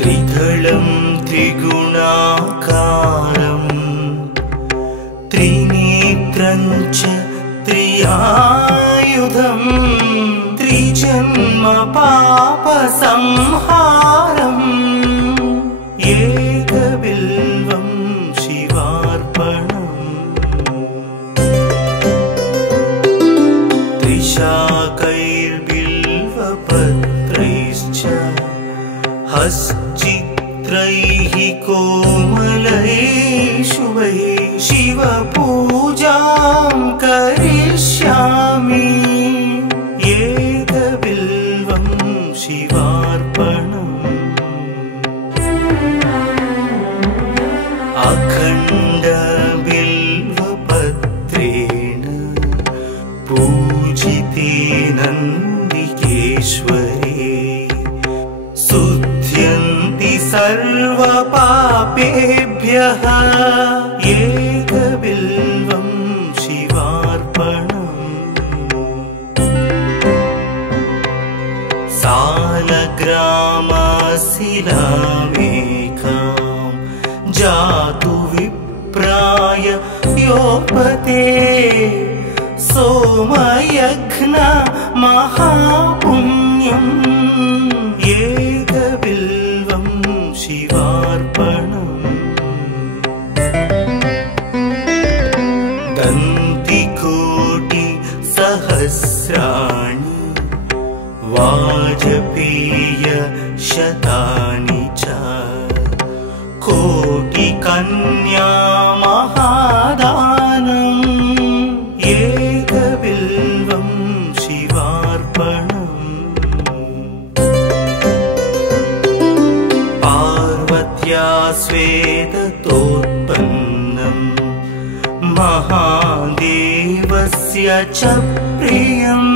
त्रिदलं त्रिगुणाकारं त्रिनेत्रं च त्रियायुधं त्रिजन्म पापसंहारम् एकबिल्वं शिवार्पणम् त्रिशाकैर्बिल्वपत्रैश्च हश्चित्रैः कोमलैः शुभैः शिवपूजां करिष्यामि एकबिल्वं शिवार्पणम् अखण्डबिल्वपत्रेण पूजिते नन्दिकेश्वरे शुध्यन्ति सर्वपापेभ्यः एकबिल्वं शिवार्पणम् सालग्रामशिलामेकां जातु विप्राय योपते सोमयज्ञ महापुण्यम् एकबिल्वं शिवार्पणम् दन्तिकोटिसहस्राणि वाजपेयशतानि च कोटिकन्या महादानम् एकबिल्वं शिवार्पणम् पार्वत्या स्वेदतोत्पन्नं महादेवस्य च प्रियम्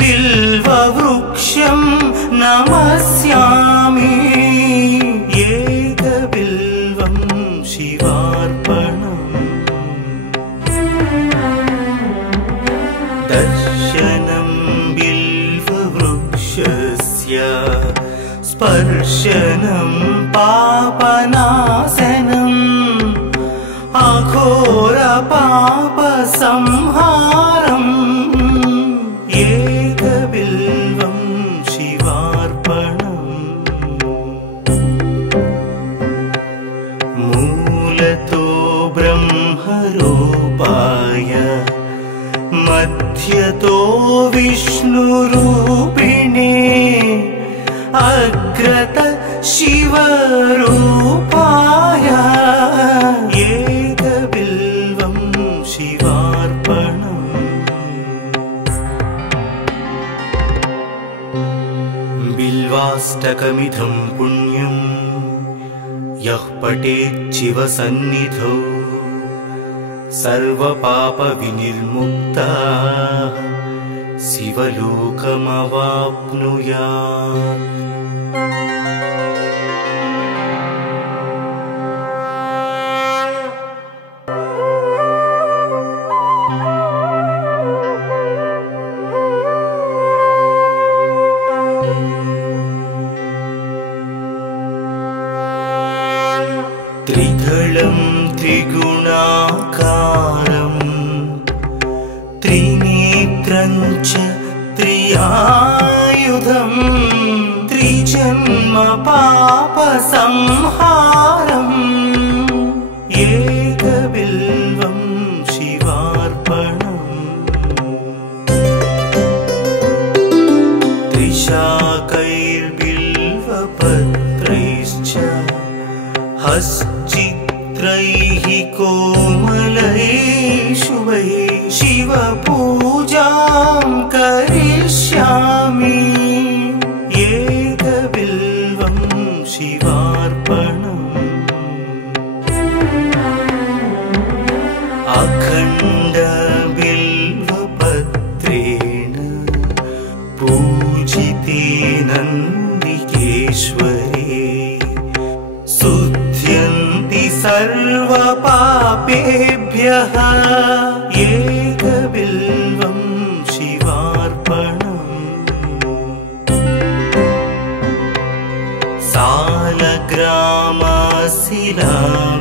बिल्ववृक्षं नमस्यामि एकबिल्वं शिवार्पणम् दर्शनं बिल्ववृक्षस्य स्पर्शनं पापनाशनम् अघोरपापसंहारम् एकबिल्वं शिवार्पणम् मूलतो ब्रह्मरूपाय मध्यतो विष्णुरूपिणे अग्रत शिवरूपाय एकबिल्वं शिवार्पणम् बिल्वाष्टकमिदं पुण्यं यः पठेत् शिवसन्निधौ सर्वपापविनिर्मुक्तः शिवलोकमवाप्नुयात्। त्रिदलं त्रिगुणाकारं त्रिनेत्रं च त्रियायुधं त्रिजन्म पापसंहारम् एकबिल्वं शिवार्पणम् त्रिशाकैर्बिल्वपत्रैश्च हश्चित्रैः कोमलैः शुभैः शिवपूजां करिष्यामि एकबिल्वं शिवार्पणम् अखण्डबिल्वपत्रेण पूजिते नन्दिकेश्वरे शुध्यन्ति सर्वपापेभ्यः एकबिल्वं शिवार्पणम्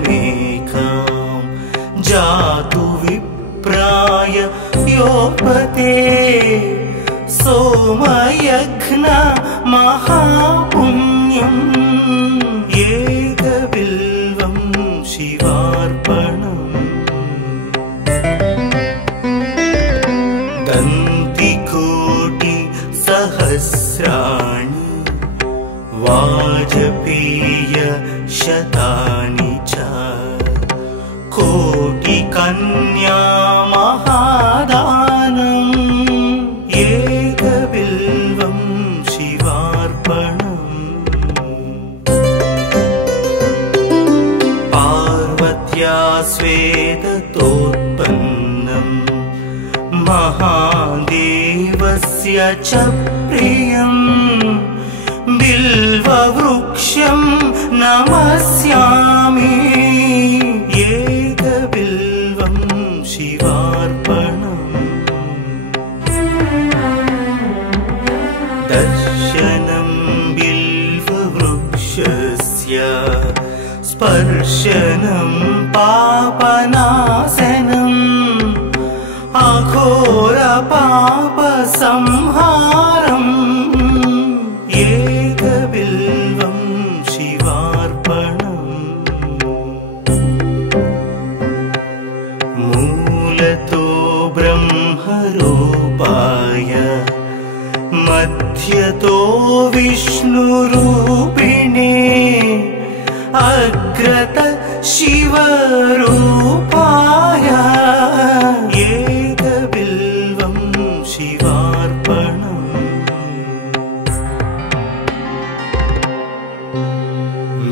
सालग्रामशिलामेकां जातु विप्राय योपते सोमयज्ञ महापुण्यम् एकबिल्वं शिवार्पणम् दन्तिकोटि सहस्राणि वाजपेय शतानि च कोटिकन्या महादानम् एकबिल्वं शिवार्पणम् पार्वत्या स्वेदतोत्पन्नम् महादेवस्य च प्रियम् बिल्ववृक्षं नमस्यामि एकबिल्वं शिवार्पणम् दर्शनं बिल्ववृक्षस्य स्पर्शनं पापनाशनम् अघोरपापसंहारम् एकबिल्वं शिवार्पणम् मूलतो ब्रह्मरूपाय मध्यतो विष्णुरूपिणे अग्रत शिवरूपाय एकबिल्वं शिवार्पणम्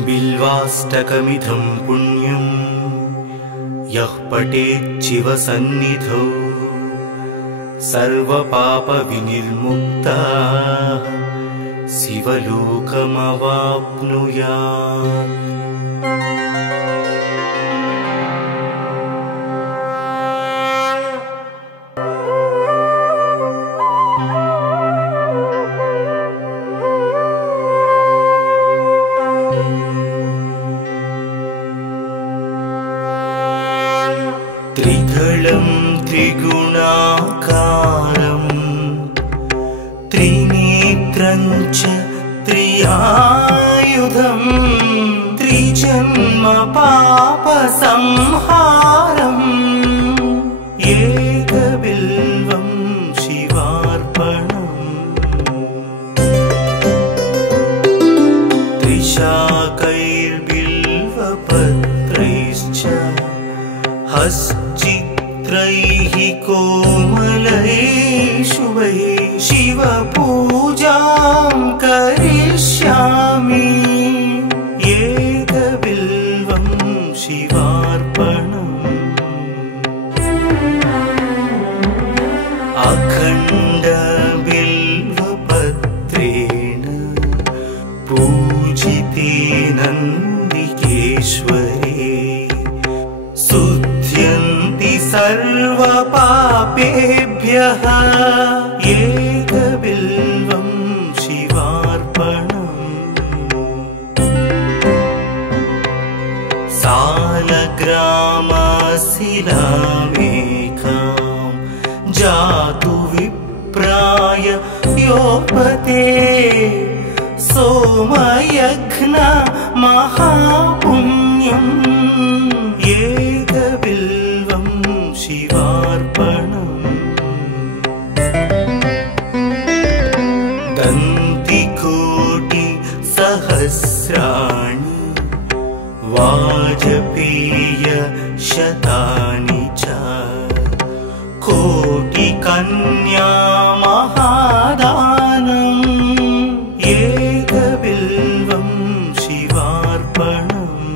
बिल्वाष्टकमिदं पुण्यं यः पठेत् शिवसन्निधौ सर्वपापविनिर्मुक्तः शिवलोकमवाप्नुयात्। त्रिदलं त्रिगुणाकारं त्रिनेत्रं च त्रियायुधं त्रिजन्म पापसंहारम् एकबिल्वं शिवार्पणम् त्रिशाकैर्बिल्वपत्रैश्च हश्चित्रैः कोमलैः शुभैः शिवपूजां करिष्यामि एकबिल्वं शिवार्पणम् अखण्डबिल्वपत्रेण पूजिते नन्दिकेश्वरे शुध्यन्ति सर्वपापेभ्यः एकबिल्वं शिवार्पणम् सालग्रामशिलामेकां जातु विप्राय योपते सोमयज्ञ महापुण्यम् एकबिल्वं शिवार्पणम् दन्तिकोटि सहस्राणि वाजपेय शतानि च कोटिकन्या महादानम् एकबिल्वं शिवार्पणम्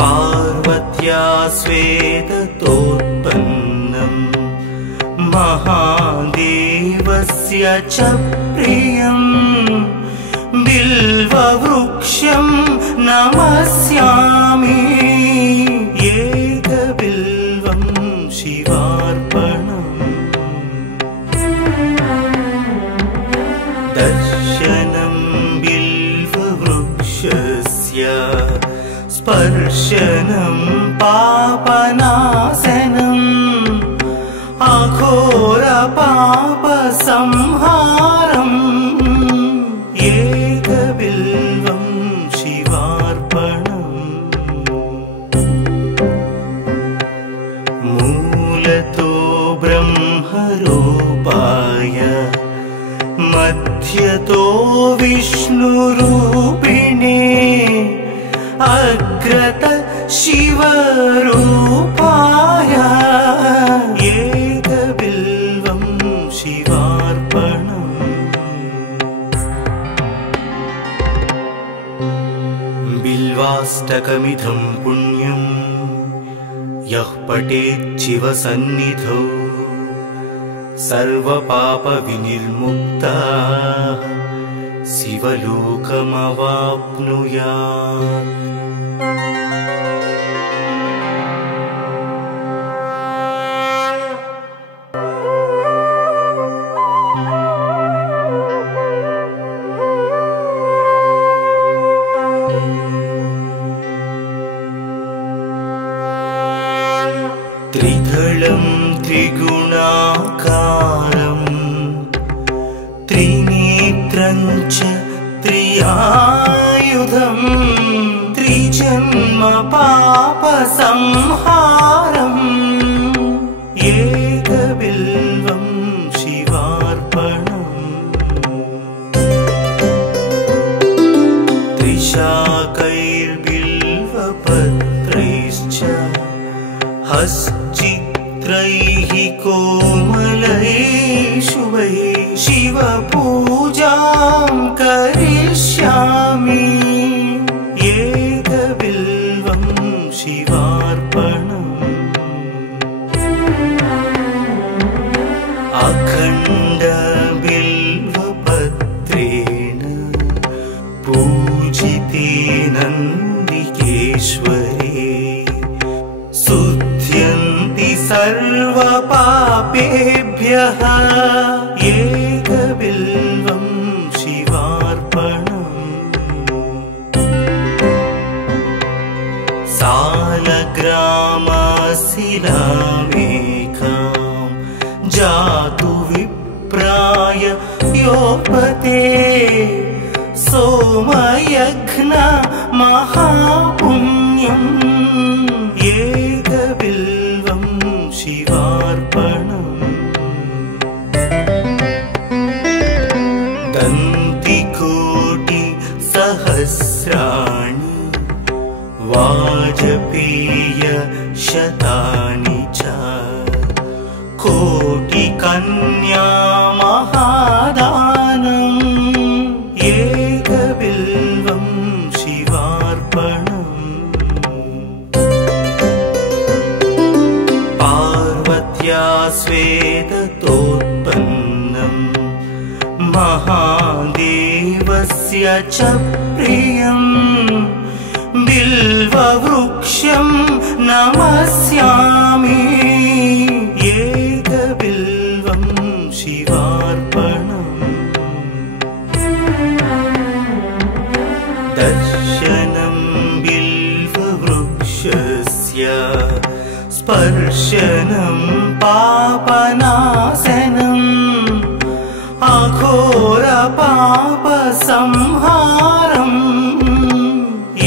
पार्वत्या स्वेदतोत्पन्नम् महादेवस्य च प्रियम् बिल्ववृक्षं नमस्यामि एकबिल्वं शिवार्पणम् दर्शनं दर्शनं पापनाशनम् अघोर पापसंहारम् एकबिल्वं शिवार्पणम् मूलतो ब्रह्मरूपाय मध्यतो विष्णुरूपिणे अग्रत शिवरूपाय एकबिल्वं शिवार्पणम् बिल्वाष्टकमिदं पुण्यं यः पठेत् शिवसन्निधौ सर्वपापविनिर्मुक्तः शिवलोकमवाप्नुयात्। त्रिदलं त्रिगुणाकारं त्रिनेत्रं च त्रियायुधं त्रिजन्म पापसंहारम् एकबिल्वं शिवार्पणम् त्रिशाकैर्बिल्वपत्रैश्च हश्चित्रैः कोमलैः शुभैः शिवपूजां करिष्यामि एकबिल्वं शिवार्पणम् अखण्डबिल्वपत्रेण पूजिते नन्दिकेश्वरे शुद्ध्यन्ति सर्वपापेभ्यः एकबिल्वं शिवार्पणम् सालग्रामशिलामेकां जातु विप्राय योपते सोमयज्ञ महापुण्यम् एकबिल्वं शिवार्पणम् दन्तिकोटिसहस्राणि वाजपेयशतानि च कोटिकन्या महादानम् एकबिल्वं शिवार्पणम् पार्वत्या स्वेदतोत्पन्नं महादेवस्य च प्रियम् बिल्ववृक्षं नमस्यामि एकबिल्वं शिवार्पणम् दर्शनं बिल्ववृक्षस्य स्पर्शनं पापनाशनम् अघोर पापसंहारम्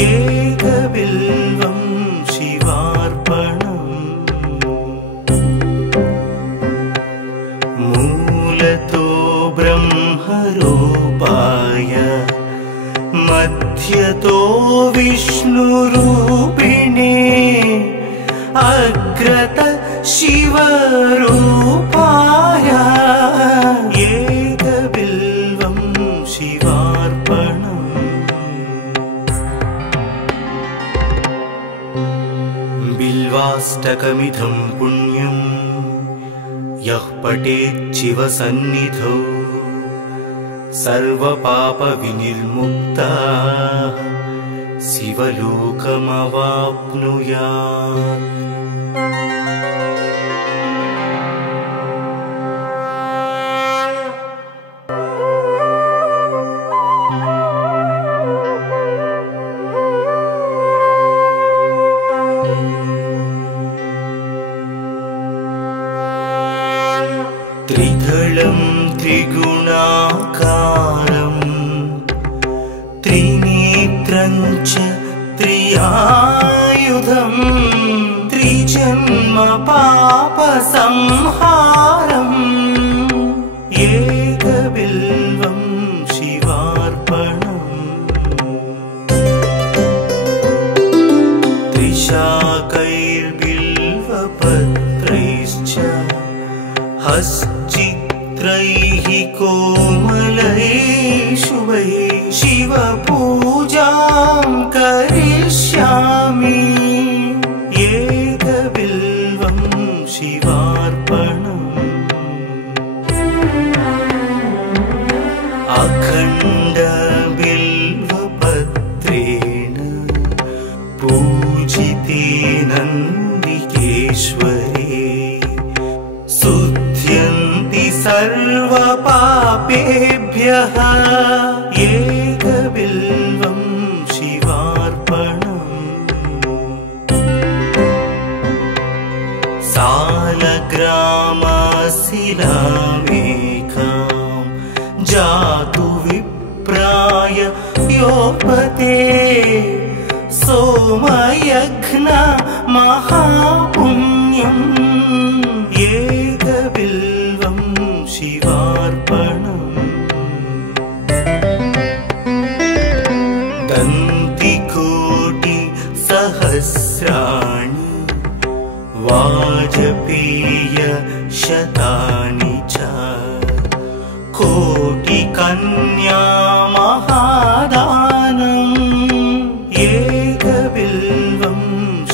एकबिल्वं शिवार्पणम् मूलतो ब्रह्मरूपाय मध्यतो विष्णुरूपिणे अग्रत शिवरूपाय एकबिल्वं शिवार्पणम् बिल्वाष्टकमिदं पुण्यं यः पठेत् शिवसन्निधौ सर्वपापविनिर्मुक्तः शिवलोकमवाप्नुयात्। त्रिगुणाकारम् त्रिनेत्रं च त्रियायुधम् त्रिजन्म पापसंहारम् एकबिल्वं शिवार्पणम् त्रिशाकैर्बिल्वपत्रैश्च हश्चित्रैः कोमलैः शुभैः शिवपूजां करिष्यामि एकबिल्वं शिवार्पणम् अखण्डबिल्वपत्रेण पूजिते नन्दिकेश्वरे शुध्यन्ति सर्वपापेभ्यः एकबिल्वं शिवार्पणम् सालग्रामशिलामेकां जातु विप्राय योपते सोमयज्ञ महापुण्यम् एकबिल्वं शिवार्पणम् दन्तिकोटिसहस्राणि वाजपेय शतानि च कोटिकन्या महादानम् एकबिल्वं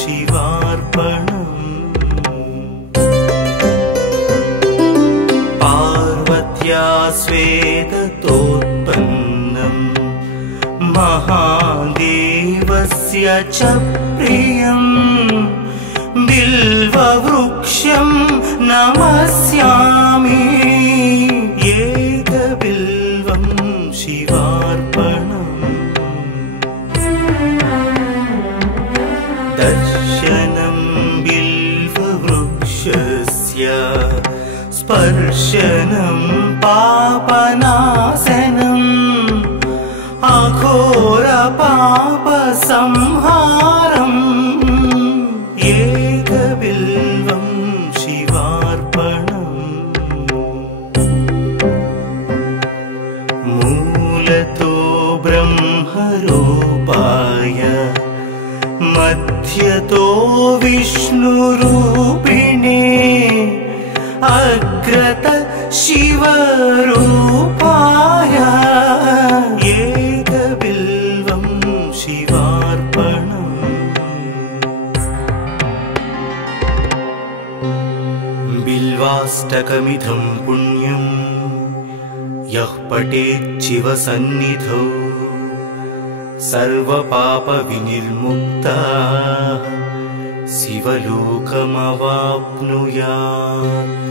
शिवार्पणम् पार्वत्या स्वेदतोत्पन्नं महादेवस्य च प्रियम् बिल्ववृक्षं नमस्यामि एकबिल्वं शिवार्पणम् दर्शनं बिल्ववृक्षस्य स्पर्शनं पापनाशनम् अघोरपापसंहारम् एकबिल्वं शिवार्पणम् मूलतो ब्रह्मरूपाय मध्यतो विष्णुरूपिणे अग्रत शिवरूपाय एकबिल्वं शिवार्पणम् बिल्वाष्टकमिदं पुण्यं यः पठेच्छिवसन्निधौ सर्वपापविनिर्मुक्तः शिवलोकमवाप्नुयात्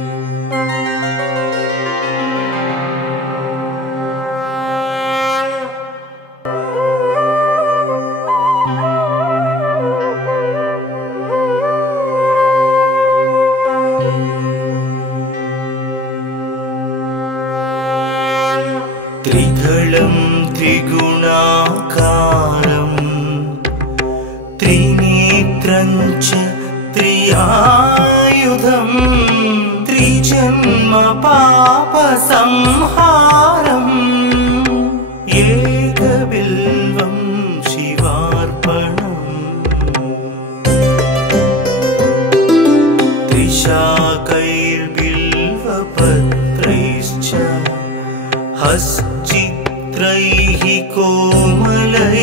त्रिदलं त्रिगुणाकारं त्रिनेत्रं च त्रियायुधम् त्रिजन्म पापसंहारम् एकबिल्वं शिवार्पणम् त्रिशाकैर्बिल्वपत्रैश्च हश्चित्रैः कोमलैः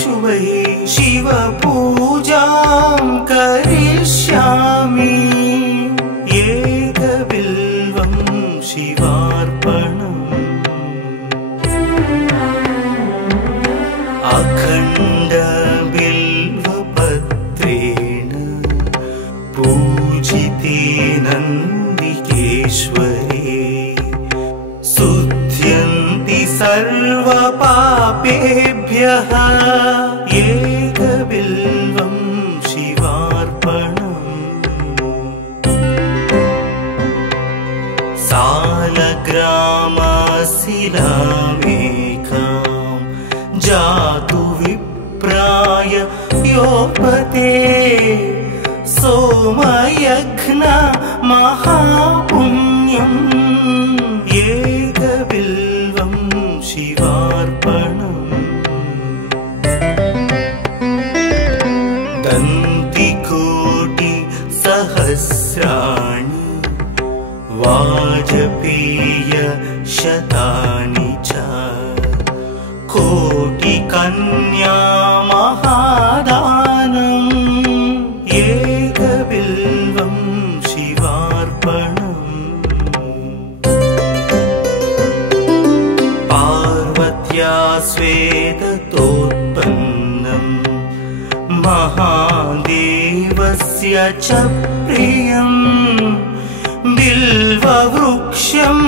शुभैः शिवपूजां करिष्यामि एकबिल्वं शिवार्पणम् अखण्डबिल्वपत्रेण पूजिते नन्दिकेश्वरे शुध्यन्ति सर्वपापेभ्यः एकबिल्वं शिवार्पणम् सालग्रामशिलामेकां जातु विप्राय योपते सोमयघ्न महापुण्यम् एकबिल्वं शिवार्पणम् दन्तिकोटि सहस्राणि वाजपेय शतानि च कोटिकन्या महादानम् एकबिल्वं शिवार्पणम् पार्वत्या स्वेदतोत्पन्नम् महादेवस्य च प्रियम् बिल्ववृक्षं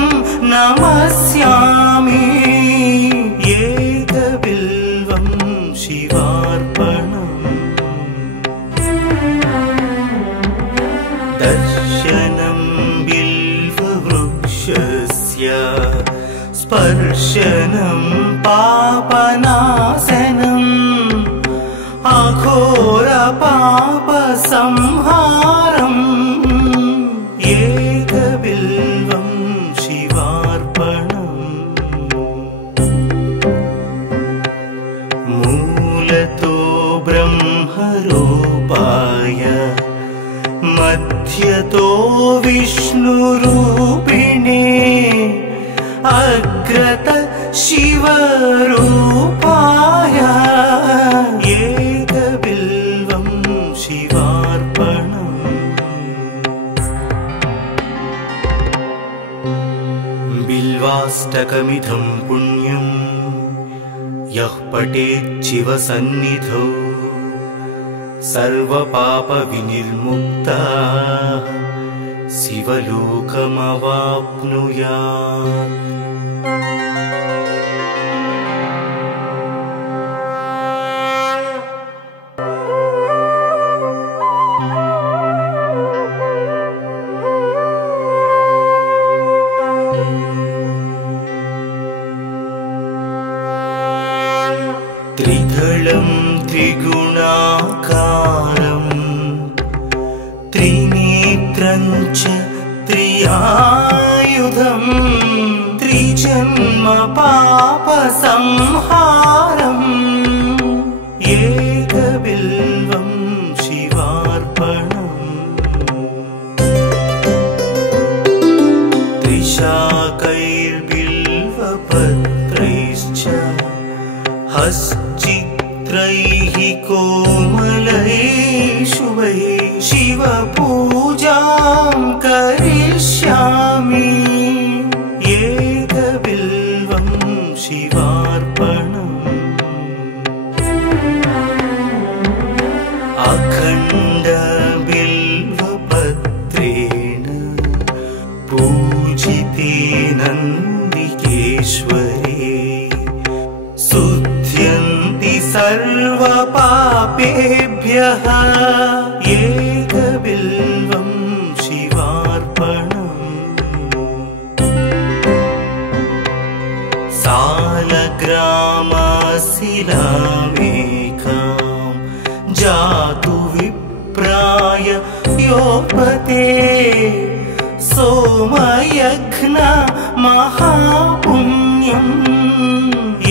नमस्यामि एकबिल्वं शिवार्पणम् दर्शनं बिल्ववृक्षस्य स्पर्शनं पापनाशनम् अघोरपापसंहारम् एकबिल्वं शिवार्पणम् मूलतो ब्रह्मरूपाय मध्यतो विष्णुरूपिणे अग्रत शिवरूपाय एकबिल्वं शिवार्पणम् बिल्वाष्टकमिदं पुण्यं यः पठेत् शिवसन्निधौ सर्वपापविनिर्मुक्तः शिवलोकमवाप्नुयात्। त्रिदलं त्रिगुणाकारं त्रिनेत्रं च त्रियायुधं त्रिजन्म पापसंहारम् एकबिल्वं शिवार्पणम् त्रिशाकैर्बिल्वपत्रैश्च हश्चित्रैः कोमलैः शुभैः शिवपूजां करिष्यामि एकबिल्वं शिवार्पणम् अखण्डबिल्वपत्रेण पूजिते नन्दिकेश्वरे सर्वपापेभ्यः एकबिल्वं शिवार्पणम् सालग्रामशिलामेकां जातु विप्राय योपते सोमयघ्न महापुण्यम्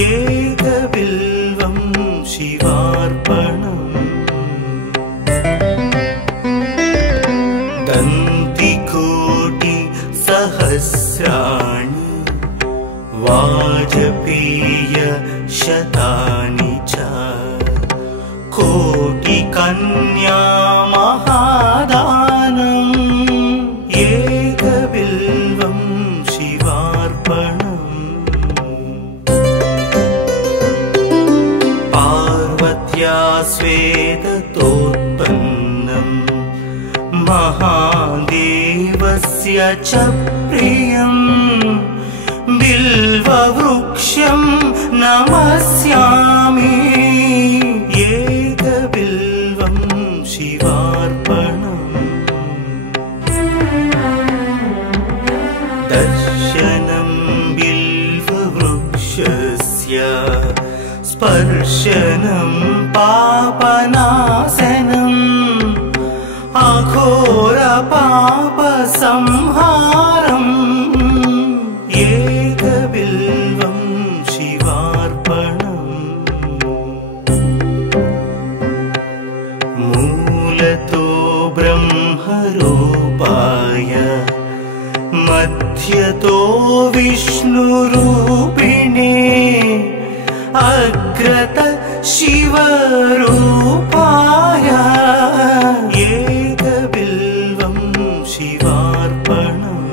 एकबिल्वं शिवार्पणम् दन्तिकोटि सहस्राणि वाजपेय शतानि च कोटिकन्या महादानम् एकबिल्वं शिवार्पणम् पार्वत्या स्वेदतोत्पन्नम् महादेवस्य च प्रियम् बिल्ववृक्षं नमस्यामि एकबिल्वं शिवार्पणम् दर्शनं बिल्व स्पर्शनं पापनाशनम् अघोरपापसंहारम् एकबिल्वं शिवार्पणम् मूलतो ब्रह्मरूपाय मध्यतो विष्णुरूपिणे अग्रत शिवरूपाय एकबिल्वं शिवार्पणम्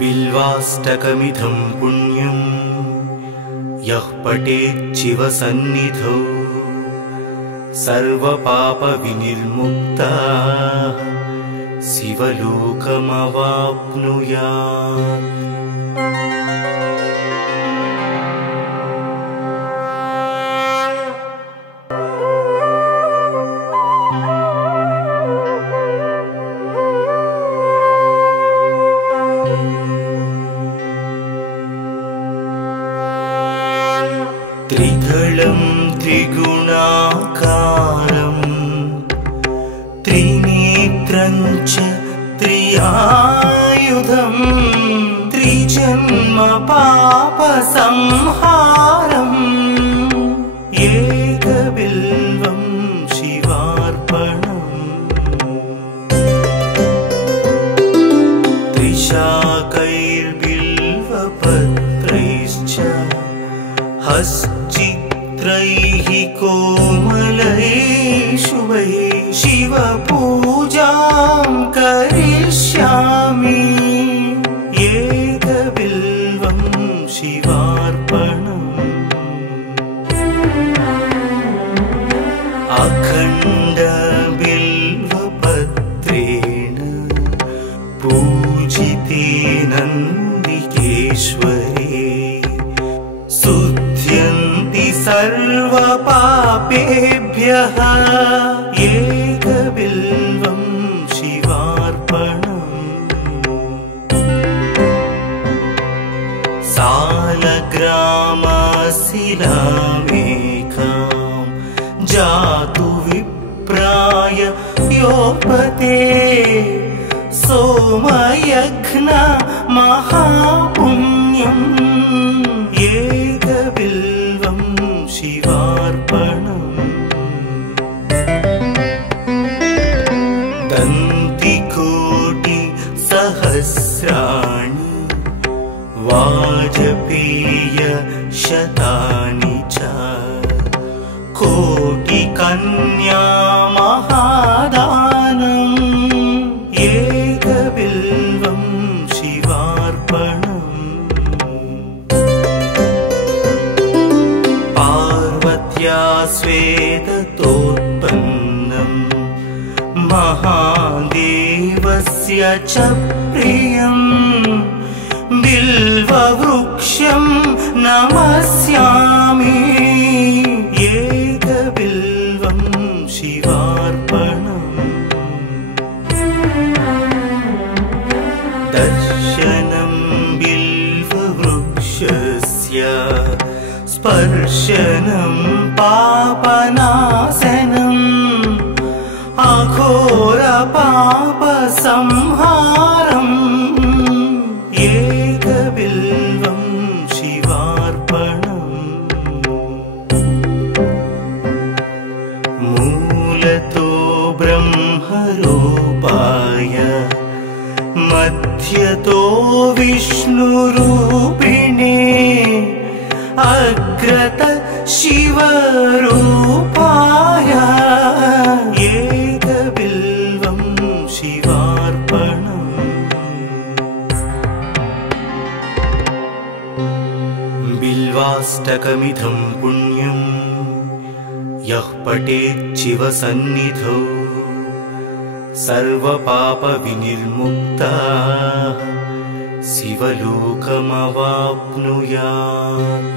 बिल्वाष्टकमिदं पुण्यं यः पठेत् शिवसन्निधौ सर्वपापविनिर्मुक्तः शिवलोकमवाप्नुयात्। त्रिदलं त्रिगुणाकारं त्रिनेत्रं च त्रियायुधं त्रिजन्म पापसंहारम् एकबिल्वं शिवार्पणम् त्रिशाकैर्बिल्वपत्रैश्च हश्चित्रैः कोमलैः शुभैः शिवपूजां करिष्यामि एकबिल्वं शिवार्पणम् अखण्डबिल्वपत्रेण पूजिते नन्दिकेश्वरे शुद्ध्यन्ति सर्वपापेभ्यः एकबिल्वं शिवार्पणम् सालग्रामशिलामेकां जातु विप्राय योपते सोमयज्ञ महापुण्यम् एकबिल्वं शिवार्पणम् दन्तिकोटिसहस्राणि वाजपेय शतानि च कोटिकन्या महादानम् एकबिल्वं शिवार्पणम् पार्वत्या स्वेदतोत्पन्नम् महादेवस्य च प्रियम् बिल्ववृक्षं नमस्यामि एकबिल्वं शिवार्पणम् दर्शनं बिल्ववृक्षस्य स्पर्शनं पापनाशनम् अघोरपापसंहारम् एकबिल्वं शिवार्पणम् मूलतो ब्रह्मरूपाय मध्यतो विष्णुरूपिणे अग्रत शिवरूपाय एकबिल्वं शिवार्पणम् बिल्वाष्टकमिदं पुण्यं यः पठेत् शिवसन्निधौ सर्वपापविनिर्मुक्तः शिवलोकमवाप्नुयात्।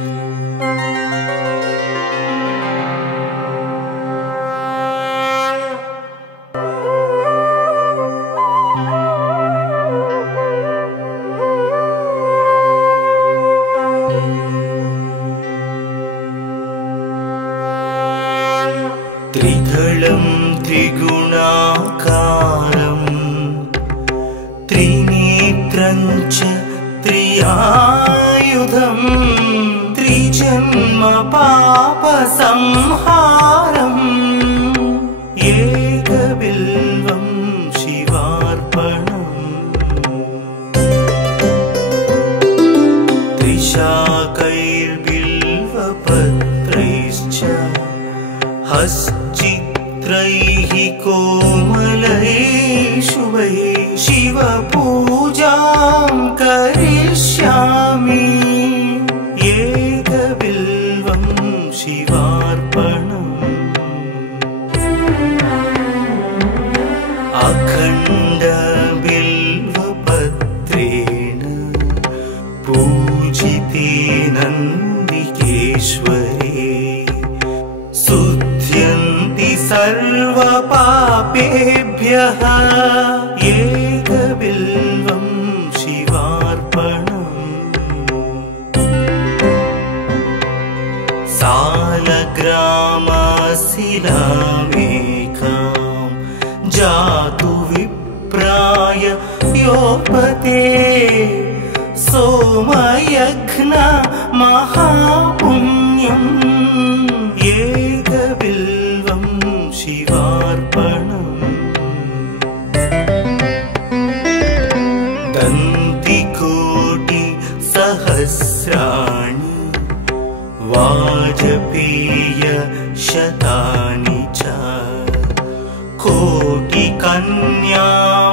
त्रिनेत्रञ्च त्रियायुधम् त्रिजन्म पापसंहारम् एकबिल्वं शिवार्पणम् त्रिशाकैर्बिल्वपत्रैश्च हश्चित्रैः कोमलैः शुभैः शिवपूजां करिष्यामि एकबिल्वं शिवार्पणम् अखण्डबिल्वपत्रेण पूजिते नन्दिकेश्वरे शुध्यन्ति सर्वपापेभ्यः एकबिल्वं शिवार्पणम् सालग्रामशिलामेकां जातु विप्राय योपते सोमयज्ञ महापुण्यम् एकबिल्वं शिवार्पणम् दन्तिकोटि सहस्राणि वाजपेय शतानि च कोटिकन्या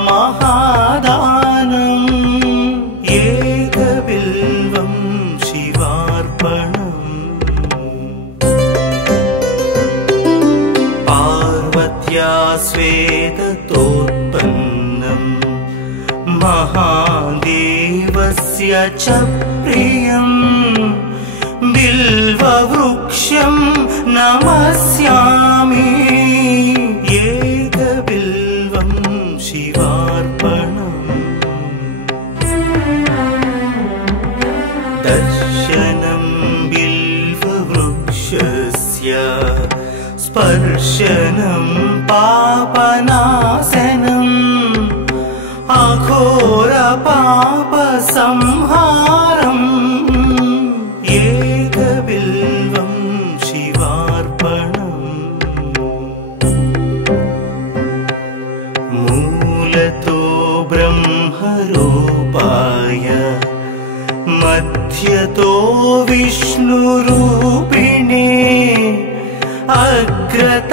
महादानम् एकबिल्वं शिवार्पणम् पार्वत्या स्वेदतोत्पन्नम् महादेवस्य च प्रियम् बिल्ववृक्षं नमस्यामि एकबिल्वं शिवार्पणम् दर्शनं बिल्ववृक्षस्य स्पर्शनं पापनाशनम् अघोरपापसंहारम् एकबिल्वं शिवार्पणम् मूलतो ब्रह्मरूपाय मध्यतो विष्णुरूपिणे अग्रत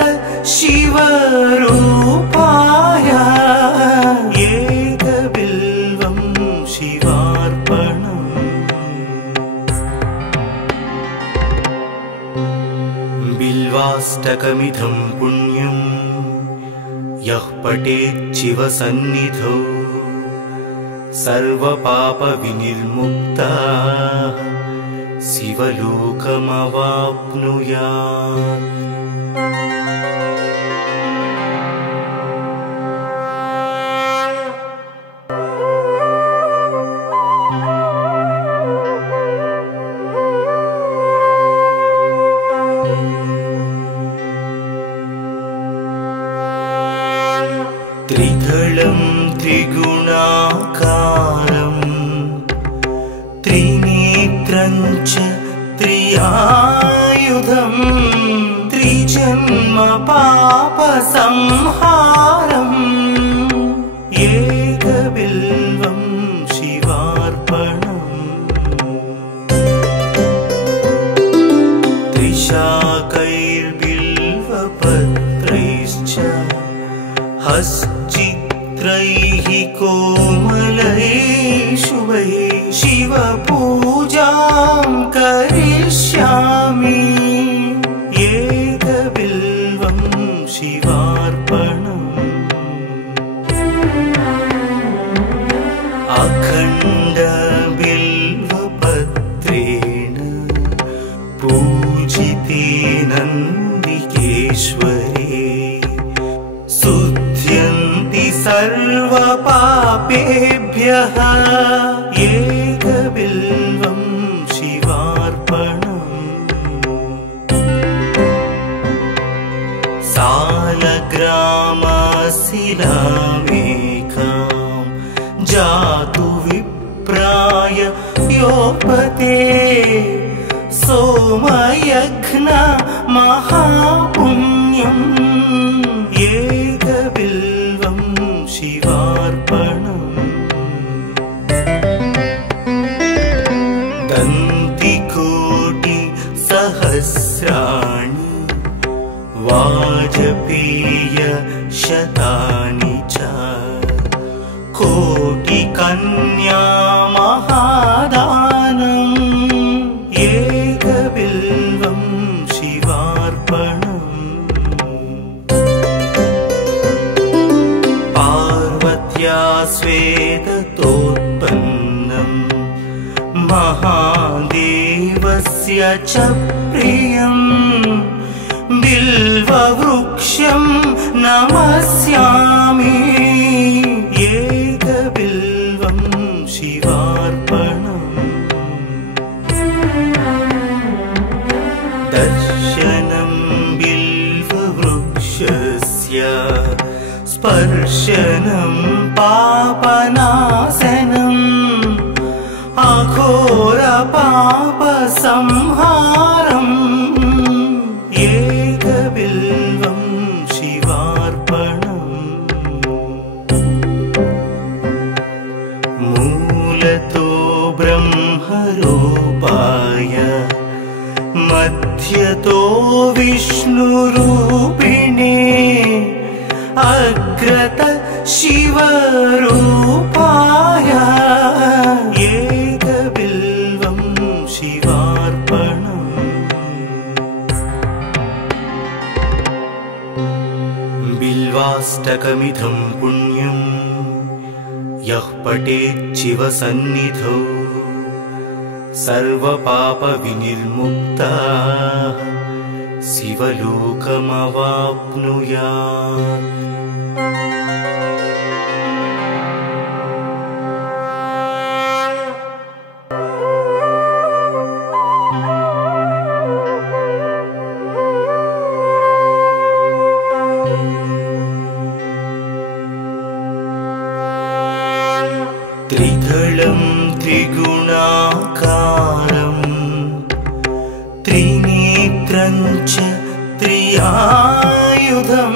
शिवरूपाय एकबिल्वं शिवार्पणम् बिल्वाष्टकमिदं पुण्यं यः पठेत् शिवसन्निधौ सर्वपापविनिर्मुक्तः शिवलोकमवाप्नुयात् त्रिदलं त्रिगुणाकारं त्रिनेत्रञ्च त्रियायुधं त्रिजन्म पापसंहारम् एकबिल्वं शिवार्पणम् त्रिशाकैर्बिल्वपत्रैश्च हश्चित्रैः कोमलैः शुभैः शिवपूजां करिष्यामि एकबिल्वं शिवार्पणम् अखण्डबिल्वपत्रेण पूजिते नन्दिकेश्वरे शुध्यन्ति सर्वपापेभ्यः एकबिल्वं शिवार्पणम् सालग्रामशिलामेकां जातु योपते सोमयघ्न महापुण्यम् एकबिल्वं शिवार्पणम् दन्तिकोटि सहस्राणि वाजपेय शतानि च कोटिकन्या महादानम् एकबिल्वं शिवार्पणम् पार्वत्या स्वेदतोत्पन्नम् महादेवस्य च प्रियम् बिल्ववृक्षं नमस्यामि एकबिल्वं शिवार्पणम् दर्शनं बिल्ववृक्षस्य स्पर्शनं पापनाशनम् अघोरपापसंहारम् एकबिल्वं शिवार्पणम् मूलतो ब्रह्मरूपाय मध्यतो विष्णुरूपिणे अग्रत शिवरूपाय एकबिल्वं शिवार्पणम् बिल्वाष्टकमिदं पुण्यं यः पठेत् शिवसन्निधौ सर्वपापविनिर्मुक्तः शिवलोकमवाप्नुयात् त्रिदलं त्रिगुणाकारं त्रिनेत्रं च त्रियायुधं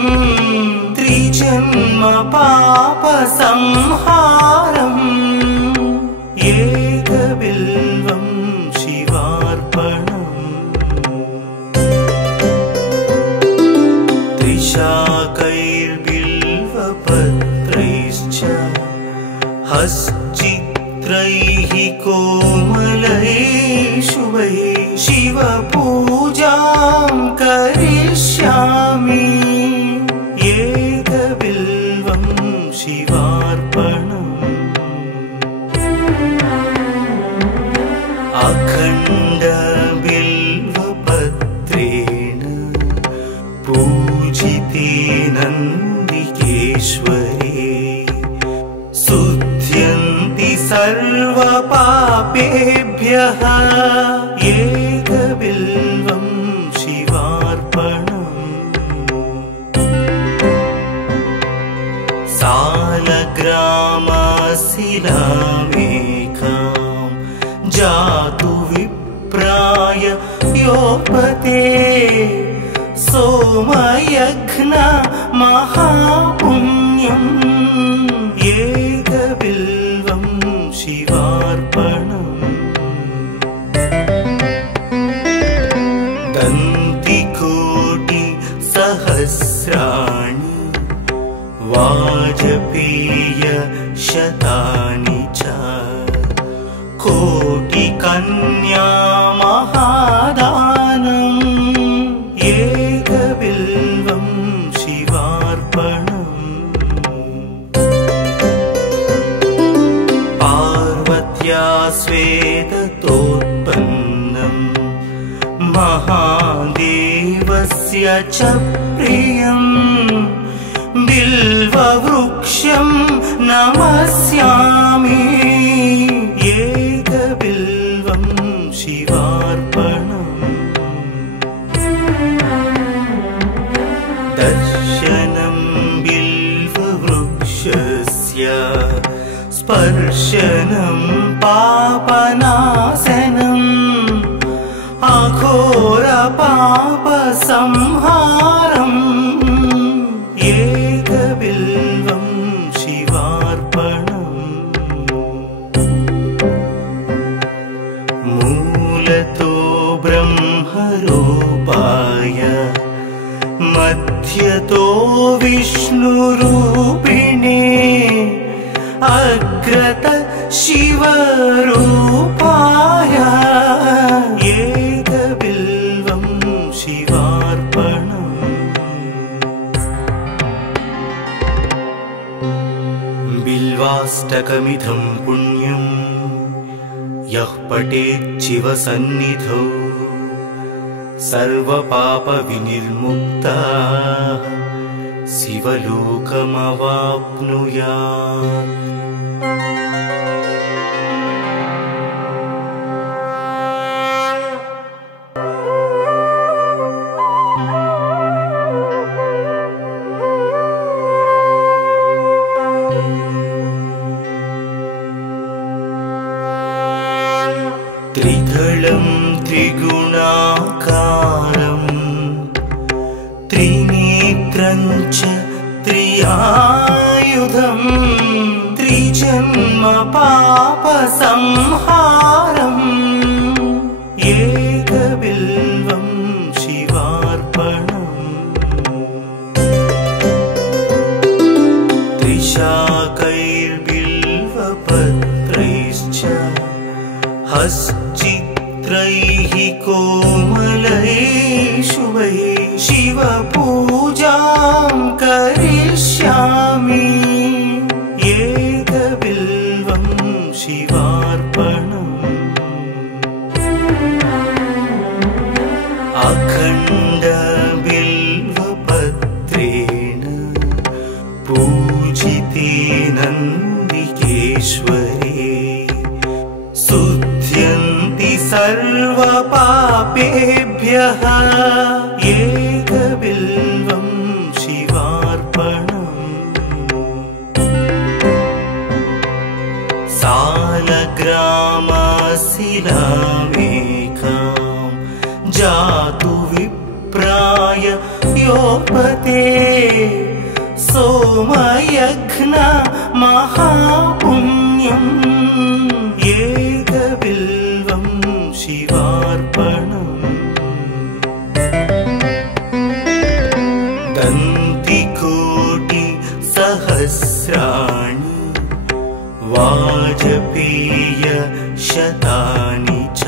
त्रिजन्म पापसंहारम् एकबिल्वं शिवार्पणम् त्रिशाकैर्बिल्वपत्रैश्च हश्चित्रैः कोमलैः शुभैः शिवपूजां करिष्यामि एकबिल्वं शिवार्पणम् अखण्डबिल्वपत्रेण पूजिते नन्दिकेश्वरे शुद्ध्यन्ति सर्वपापेभ्यः एकबिल्वं शिवार्पणम् सालग्रामशिलामेकां जातु विप्राय योपते सोमयघ्न महापुण्यम् एकबिल्वं शिवार्पणम् दन्तिकोटि सहस्राणि वाजपेय शतानि च कोटिकन्या महादानम् एकबिल्वं शिवार्पणम् पार्वत्या स्वेदतोत्पन्नम् महादेवस्य च प्रियम् बिल्ववृक्षं नमस्यामि एकबिल्वं शिवार्पणम् दर्शनं बिल्ववृक्षस्य स्पर्शनं पाप पापसंहारम् एकबिल्वं शिवार्पणम् मूलतो ब्रह्मरूपाय मध्यतो विष्णुरूपिणे अग्रत शिवरूपाय एकबिल्वं शिवार्पणम् बिल्वाष्टकमिदं पुण्यं यः पठेत् शिवसन्निधौ सर्वपापविनिर्मुक्तः शिवलोकमवाप्नुयात्। त्रिदलं त्रिगुणाकारं त्रिनेत्रं च त्रियायुधं त्रिजन्म पापसंहारम् एकबिल्वं शिवार्पणम् त्रिशाकैर्बिल्वपत्रैश्च हश्चित्रैः कोमलैः शुभैः शिवपूजां करिष्यामि एकबिल्वं शिवार्पणम् अखण्डबिल्वपत्रेण पूजिते नन्दिकेश्वरे शुद्ध्यन्ति सर्वपापेभ्यः एकबिल्वं शिवार्पणम् सालग्रामशिलामेकां जातु विप्राय योपते सोमयज्ञ महापुण्यम् एकबिल्वं शिवार्पणम् दन्तिकोटिसहस्राणि वाजपेयशतानि च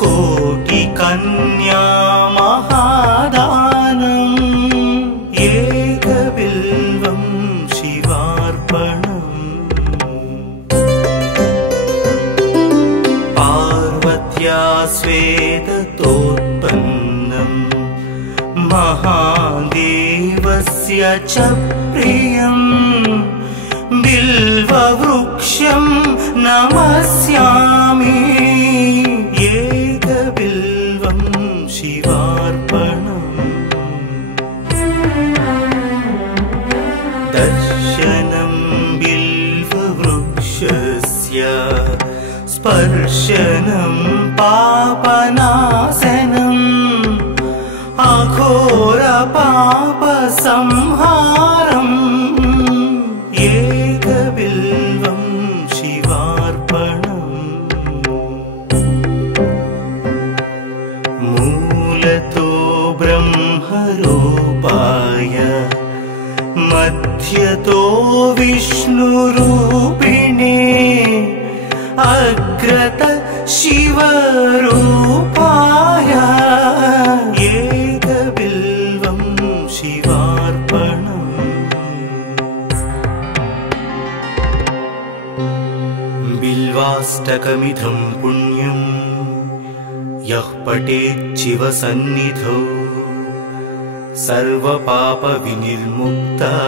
कोटिकन्या महादानम् एकबिल्वं शिवार्पणम् पार्वत्या स्वेदतोत्पन्नं महादेवस्य च प्रियम् बिल्ववृक्षं नमस्यामि एकबिल्वं शिवार्पणम् दर्शनं बिल्ववृक्षस्य स्पर्शनं पापनाशनम् अघोरपापसंहारम् एकबिल्वं शिवार्पणम् मूलतो ब्रह्मरूपाय मध्यतो विष्णुरूपिणे अग्रत शिवरूपाय एकबिल्वं शिवार्पणम् बिल्वाष्टकमिदं पुण्यं यः पठेत् शिवसन्निधौ सर्वपापविनिर्मुक्तः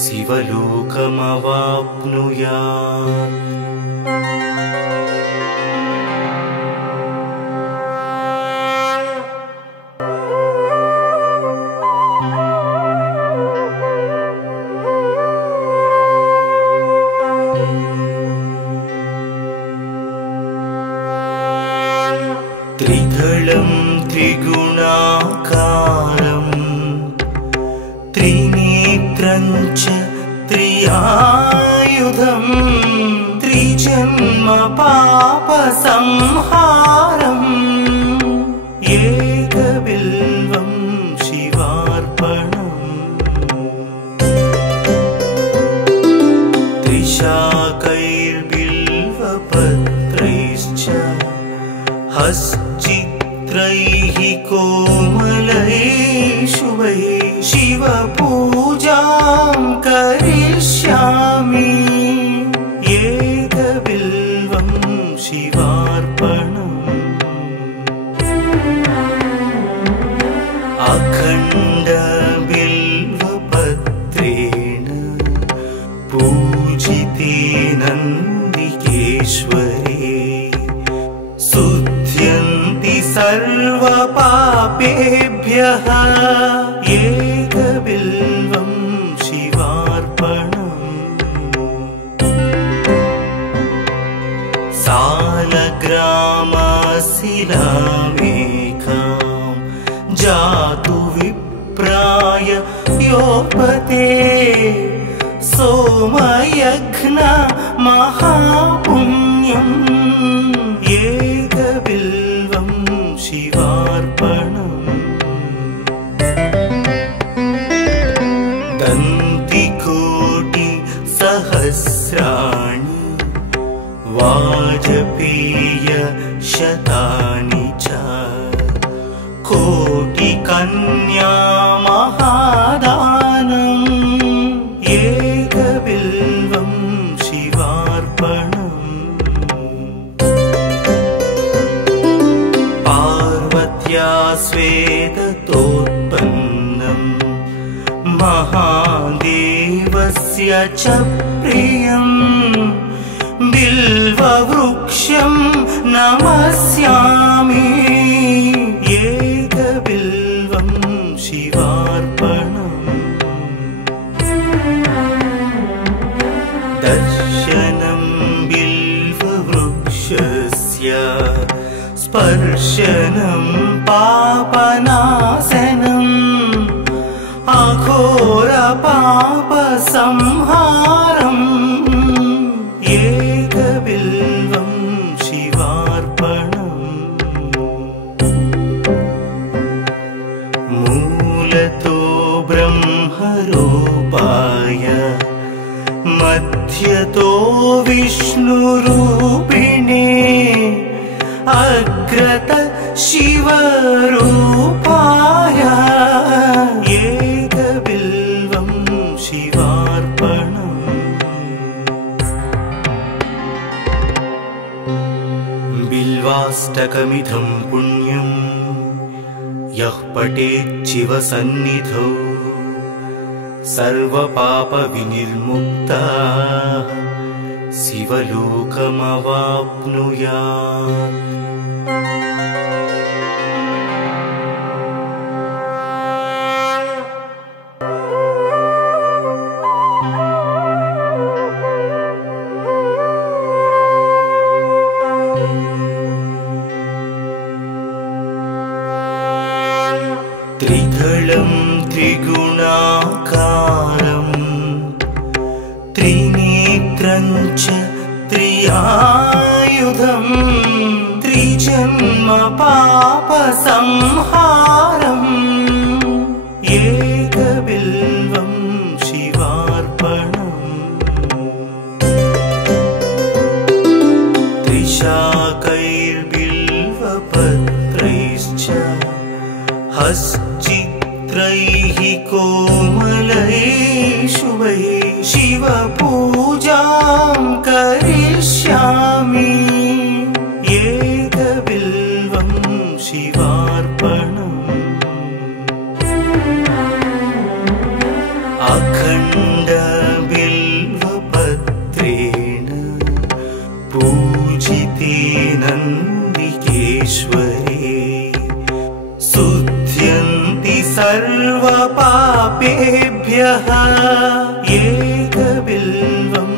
शिवलोकमवाप्नुयात्। त्रिदलं त्रिजन्म पापसंहारम् एकबिल्वं शिवार्पणम् त्रिशाकैर्बिल्वपत्रैश्च हश्चित्रैः कोमलैः शुभैः शिवपूजां करिष्यामि एकबिल्वं शिवार्पणम् अखण्डबिल्वपत्रेण पूजिते नन्दिकेश्वरे शुध्यन्ति सर्वपापेभ्यः एकबिल्वं शिवार्पणम् सालग्रामशिलामेकां जातु विप्राय योपते सोमयज्ञ महापुण्यम् एकबिल्वं शिवार्पणम् दन्तिकोटिसहस्राणि वाजपेयशतानि च कोटिकन्या महादानम् एकबिल्वं शिवार्पणम् पार्वत्या स्वेदतोत्पन्नं महादेवस्य च प्रियम् बिल्ववृक्षं नमस्यामि एकबिल्वं शिवार्पणम् दर्शनं बिल्ववृक्षस्य स्पर्शनं पापनाशनम् अघोरपापसंहारम् एकबिल्वं शिवार्पणम् मूलतो ब्रह्मरूपाय मध्यतो विष्णुरूपिणे अग्रत शिवरूपाय एकबिल्वं शिवार्पणम् बिल्वाष्टकमिदं पुण्यं यः पठेत् शिवसन्निधौ सर्वपापविनिर्मुक्तः शिवलोकमवाप्नुयात् त्रिदलं त्रिगुणाकारं त्रिनेत्रं च त्रियायुधं त्रिजन्म पापसंहारम् एकबिल्वं शिवार्पणम् त्रिशाकैर्बिल्वपत्रैश्च हश्चित्रैः कोमलैः शुभैः शिवपूजां करिष्यामि एकबिल्वं शिवार्पणम् अखण्डबिल्वपत्रेण पूजिते नन्दिकेश्वरे शुध्यन्ति सर्वपापेभ्यः एकबिल्वं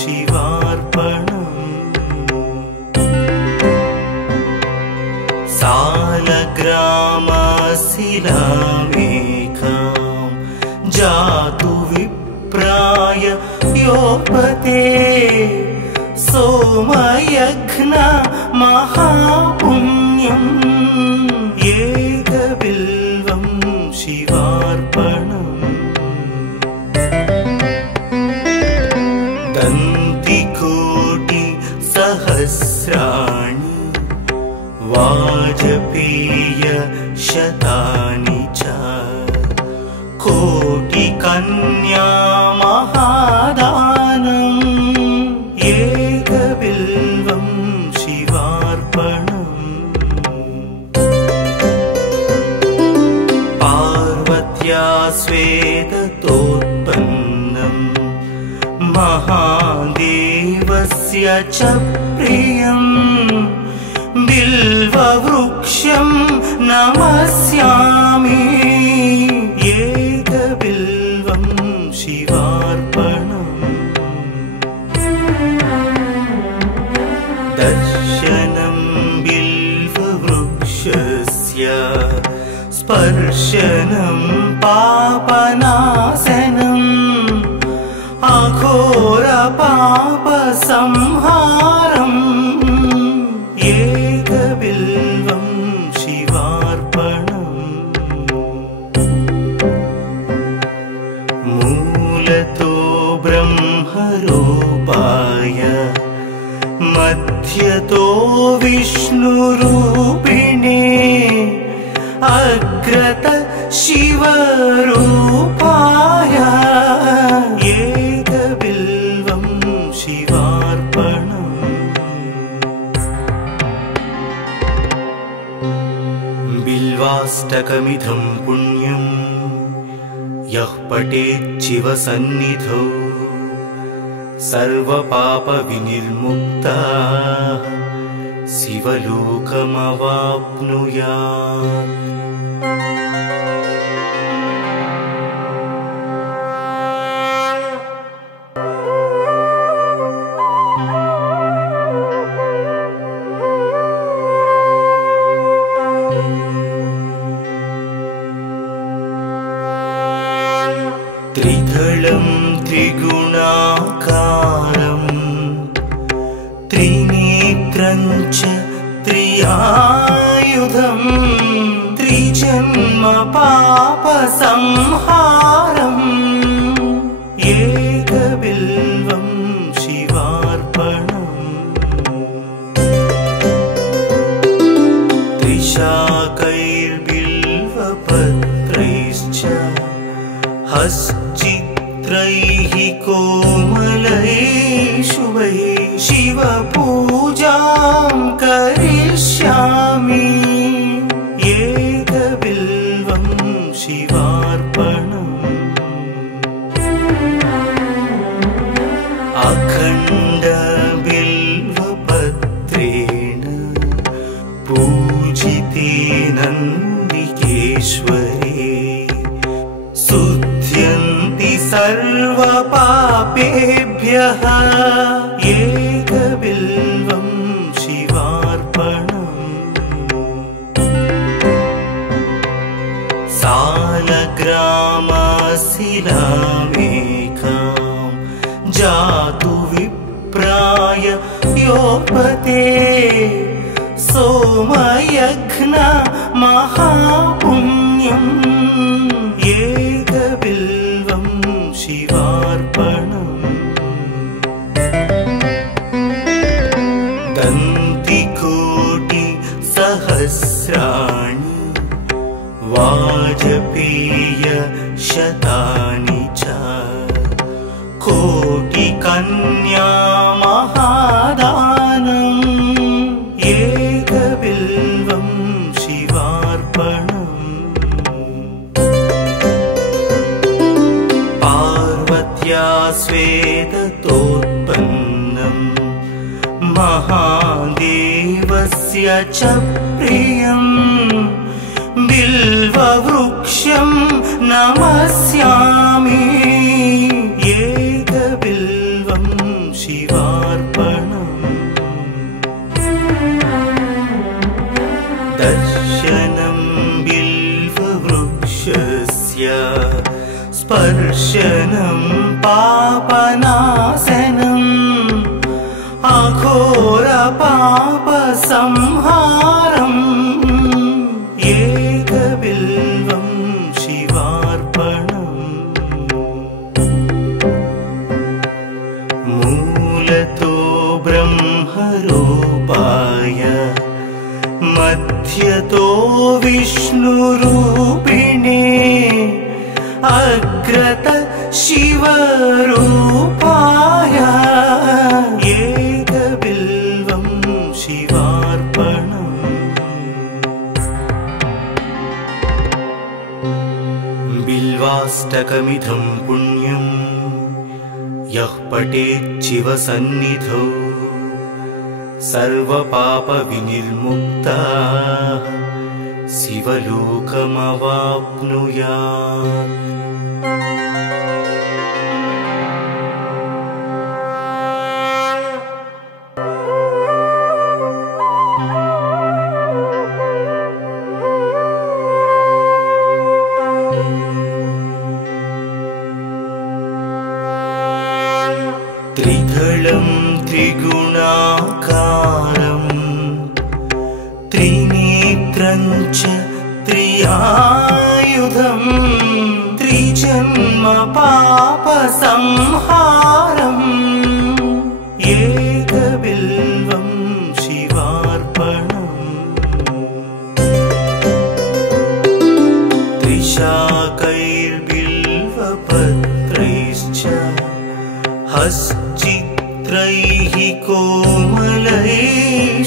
शिवार्पणम् सालग्रामशिलामेकां जातु विप्राय योपते सोमयज्ञ महापुण्यम् एकबिल्वं शिवार्पणम् दन्तिकोटि सहस्राणि वाजपेय शतानि च कोटिकन्या महादानम् एकबिल्वं शिवार्पणम् पार्वत्या स्वेदतोत्पन्नम् महादेवस्य च प्रियम् बिल्ववृक्षं नमस्यामि एकबिल्वं शिवार्पणम् दर्शनं बिल्ववृक्षस्य स्पर्शनं पापनाशनम् अघोरपापसंहारम् एकबिल्वं शिवार्पणम् मूलतो ब्रह्मरूपाय मध्यतो विष्णुरूपिणे अग्रत शिवरूपाय एकबिल्वं शिवार्पणम् बिल्वाष्टकमिदं पुण्यं यः पठेत् शिवसन्निधौ सर्वपापविनिर्मुक्तः शिवलोकमवाप्नुयात्। त्रिदलं त्रिगुणाकारं त्रिनेत्रं च त्रियायुधं त्रिजन्म पापसंहारम् एकबिल्वं शिवार्पणम् त्रिशाकैर्बिल्वपत्रैश्च हश्चित्रैः कोमलैः शुभैः शिवपूजां करिष्यामि एकबिल्वं शिवार्पणम् अखण्डबिल्वपत्रेण पूजिते नन्दिकेश्वरे शुद्ध्यन्ति सर्वपापेभ्यः एकबिल्वं शिवार्पणम् सालग्रामशिलामेकां जातु विप्राय योपते सोमयज्ञ महापुण्यम् एकबिल्वं शिवार्पणम् दन्तिकोटि सहस्राणि वाजपेय शतानि च कोटिकन्या महादानम् एकबिल्वं शिवार्पणम् पार्वत्या स्वेदतोत्पन्नम् महादेवस्य च प्रियम् बिल्ववृक्षं नमस्यामि एकबिल्वं शिवार्पणम् दर्शनं बिल्ववृक्षस्य स्पर्शनं पापनाशनम् अघोरपापसंहारम् पापसंहारम् एकबिल्वं शिवार्पणम् मूलतो ब्रह्मरूपाय मध्यतो विष्णुरूपिणे अग्रत शिवरूपाय एकबिल्वं शिवार्पणम् बिल्वाष्टकमिदं पुण्यं यः पठेच्छिवसन्निधौ सर्वपापविनिर्मुक्तः शिवलोकमवाप्नुयात्। त्रिदलं त्रिगुणाकारं त्रिनेत्रं च त्रियायुधं त्रिजन्म पापसंहारम् एकबिल्वं शिवार्पणम् त्रिशाकैर्बिल्वपत्रैश्च हश्चित्रैः कोमलैः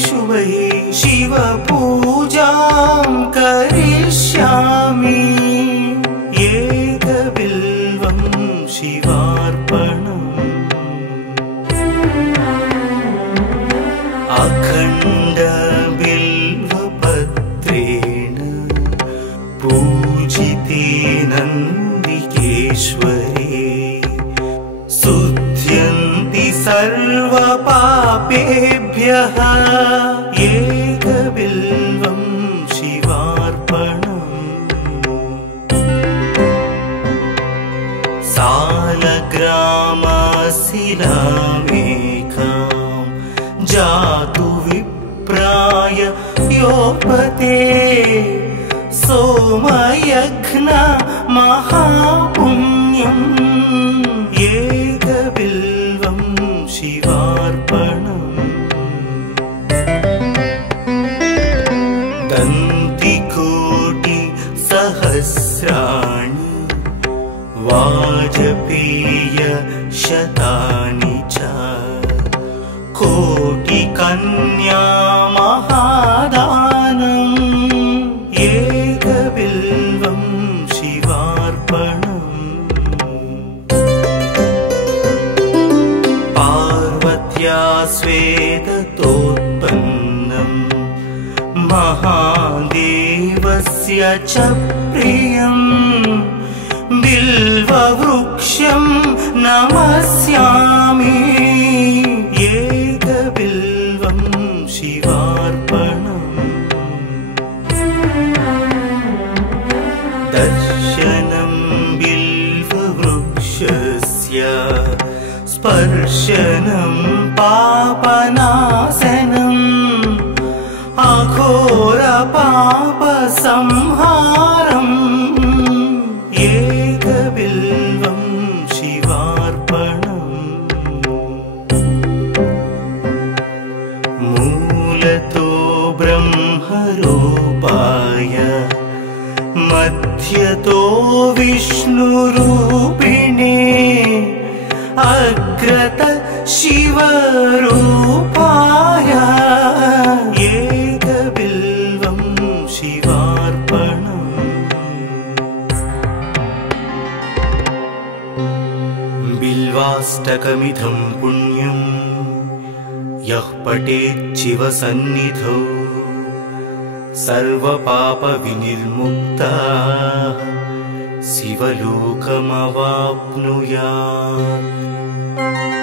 शुभैः शिवपूजां करिष्यामि एकबिल्वं शिवार्पणम् अखण्डबिल्वपत्रेण पूजिते नन्दिकेश्वरे शुध्यन्ति सर्वपापेभ्यः एकबिल्वं शिवार्पणम् सालग्रामशिलामेकां जातु विप्राय योपते सोमयज्ञ महापुण्यम् एकबिल्वं शिवार्पणम् दन्तिकोटिसहस्राणि वाजपेय शतानि च कोटिकन्या महादानम् एकबिल्वं शिवार्पणम् पार्वत्या स्वेदतोत्पन्नं महादेवस्य च प्रियं बिल्ववृक्षं नमस्यामि एकबिल्वं शिवार्पणम् दर्शनं बिल्ववृक्षस्य स्पर्शनं पापनाशनम् अघोरपापसंहारम् एकबिल्वं शिवार्पणम् मूलतो ब्रह्मरूपाय मध्यतो विष्णुरूपिणे अग्रत शिवरूपाय एकबिल्वं शिवार्पणम् बिल्वाष्टकमिदं पुण्यं यः पठेच्छिवसन्निधौ सर्वपापविनिर्मुक्तः शिवलोकमवाप्नुयात्।